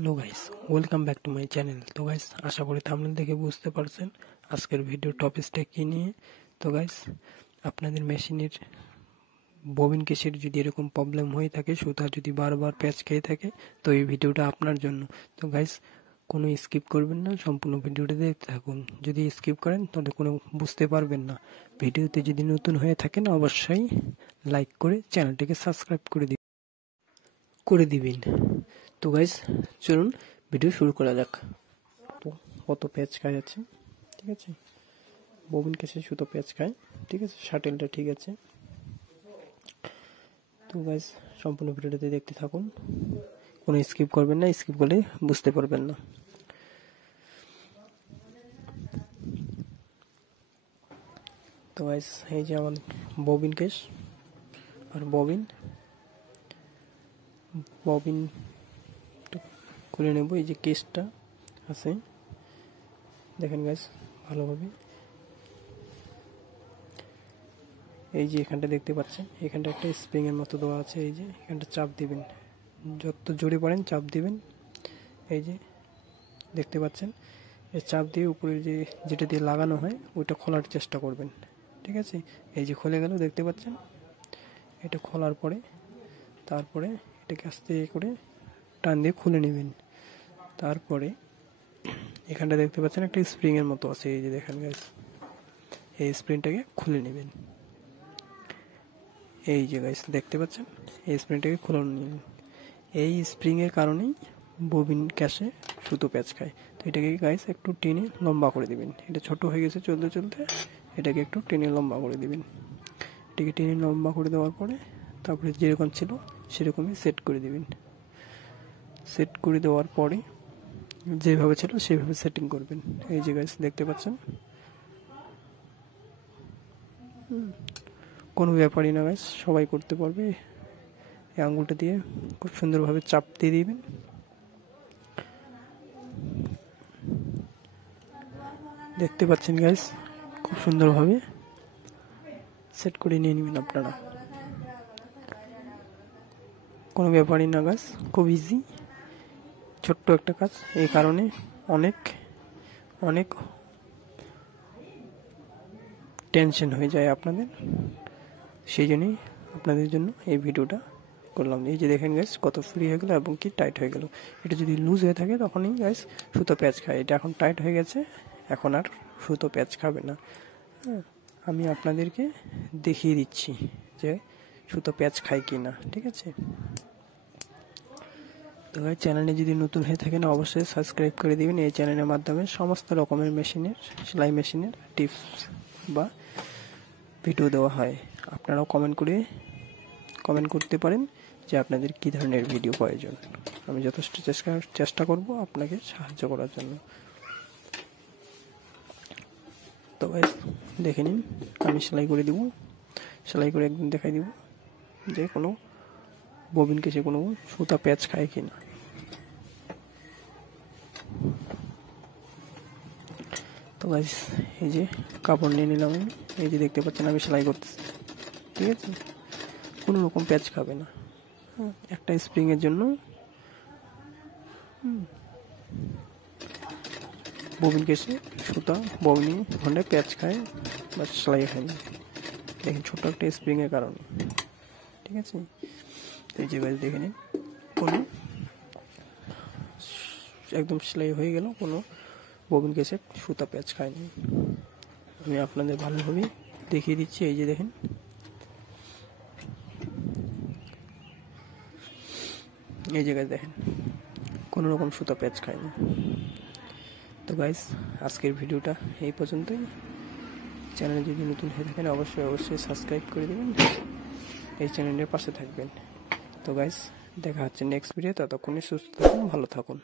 Hello guys, welcome back to my channel. তো guys, আশা করি thumbnail দেখে বুঝতে পারছেন আজকের ভিডিও টপিকটা কি নিয়ে। তো গাইস, আপনাদের মেশিনের ববিন কেসের যদি এরকম প্রবলেম হয়ে থাকে, সুতা যদি বারবার প্যাচ খেয়ে থাকে, তো এই ভিডিওটা আপনার জন্য। তো গাইস, কোনো স্কিপ করবেন না, সম্পূর্ণ ভিডিওটা দেখতে থাকুন। যদি স্কিপ করেন তাহলে কোনো বুঝতে পারবেন না। ভিডিওতে যদি নতুন হয়ে থাকেন অবশ্যই লাইক করে চ্যানেলটিকে সাবস্ক্রাইব করে দিবেন। তো গাইস, চলুন ভিডিও শুরু করা যাক। তো কত পেঁচ খায় আছে, ঠিক আছে, ববিন কেসে সুতো পেঁচ খায়, ঠিক আছে, শাটেলটা ঠিক আছে। তো গাইস, সম্পূর্ণ ভিডিওটাতে দেখতে থাকুন, কোনো স্কিপ করবেন না, স্কিপ করলে বুঝতে পারবেন না। তো গাইস, এই যে আমার ববিন কেস আর ববিন খুলে নেব। এই যে কেসটা আছে, দেখেন গাইস ভালোভাবে। এই যে এখানটা দেখতে পাচ্ছেন, এখানটা একটা স্প্রিং এর মতো দেওয়া আছে। এই যে এখানটা চাপ দিবেন, যত জোরে পারেন চাপ দিবেন। এই যে দেখতে পাচ্ছেন, এই চাপ দিয়ে উপরে যেটা দিয়ে লাগানো হয় ওইটা খোলার চেষ্টা করবেন, ঠিক আছে। এই যে খুলে গেল, দেখতে পাচ্ছেন। এটা খোলার পরে তারপরে এটাকে আস্তে করে টান দিয়ে খুলে নেবেন। তারপরে এখানটা দেখতে পাচ্ছেন একটা স্প্রিং এর মতো আছে। এই যে দেখেন গাইস, এই স্প্রিংটাকে খুলে নেবেন। এই যে গাইস দেখতে পাচ্ছেন, এই স্প্রিংটাকে খুলে নিন। এই স্প্রিং এর কারণেই ববিন ক্যাশে সুতো প্যাচ খায়। তো এটাকে গাইস একটু টেনে লম্বা করে দিবেন। এটা ছোট হয়ে গেছে চলতে চলতে, এটাকে একটু টেনে লম্বা করে দিবেন। এটাকে টেনে লম্বা করে দেওয়ার পরে তারপরে যেরকম ছিল সেরকমই সেট করে দিবেন। সেট করে দেওয়ার পরে যেভাবে ছিল সেভাবে সেটিং করবেন। এই যে গাইস দেখতে পাচ্ছেন, কোনো ব্যাপারই না গাইস, সবাই করতে পারবে। এই আঙ্গুলটা দিয়ে খুব সুন্দরভাবে চাপ দিয়ে দিবেন। দেখতে পাচ্ছেন গাইস, খুব সুন্দরভাবে সেট করে নিয়ে নেবেন আপনারা। কোনো ব্যাপারই না গাইস, খুব ইজি, ছোট্ট একটা কাজ। এই কারণে অনেক অনেক টেনশন হয়ে যায় আপনাদের, সেই জন্যই আপনাদের জন্য এই ভিডিওটা করলাম। এই যে দেখেন গাইস, কত ফ্রি হয়ে গেল এবং কি টাইট হয়ে গেল। এটা যদি লুজ হয়ে থাকে তখনই গাইস সুতো প্যাচ খায়। এটা এখন টাইট হয়ে গেছে, এখন আর সুতো প্যাচ খাবে না। আমি আপনাদেরকে দেখিয়ে দিচ্ছি যে সুতো প্যাচ খায় কি না, ঠিক আছে। তো গাইস, চ্যানেলে যদি নতুন হয়ে থাকেন অবশ্যই সাবস্ক্রাইব করে দিবেন। এই চ্যানেলের মাধ্যমে সমস্ত রকমের মেশিনের, সেলাই মেশিনের টিপস বা ভিডিও দেওয়া হয়। আপনারাও কমেন্ট করতে পারেন যে আপনাদের কী ধরনের ভিডিও প্রয়োজন। আমি যথেষ্ট চেষ্টা করব আপনাকে সাহায্য করার জন্য। তো গাইস দেখে নিন, আমি সেলাই করে দিব, সেলাই করে একদিন দেখাই দিব যে কোনো ববিন কেসে কোনো সুতা প্যাচ খায় কিনা। তো গাইস, এই যে কাপড় নিয়ে নিলাম আমি। এই যে দেখতে পাচ্ছেন আমি সেলাই করতেছি, ঠিক আছে। কোনো রকম প্যাচ খাবে না, একটা স্প্রিং এর জন্য ববিন কেসে সুতা ববিন ঘন্টায় প্যাচ খায় বা সেলাই হয় না, দেখেন ছোট একটা স্প্রিং এর কারণে, ঠিক আছে। এই যে গাইস দেখে নিন, কোনো একদম সেলাই হয়ে গেল, কোনো ববিন কেসে সুতা প্যাচ খায়নি। আমি আপনাদের ভালোভাবে দেখিয়ে দিচ্ছি। এই যে দেখেন, এই জায়গায় দেখেন কোনো রকম সুতা প্যাচ খায়নি। তো গাইস, আজকের ভিডিওটা এই পর্যন্তই। চ্যানেলে যদি নতুন হয়ে থাকেন অবশ্যই সাবস্ক্রাইব করে দেবেন, এই চ্যানেলের পাশে থাকবেন। তো গাইস, দেখা হচ্ছে নেক্সট ভিডিও। ততক্ষণে সুস্থ থাকুন, ভালো থাকুন।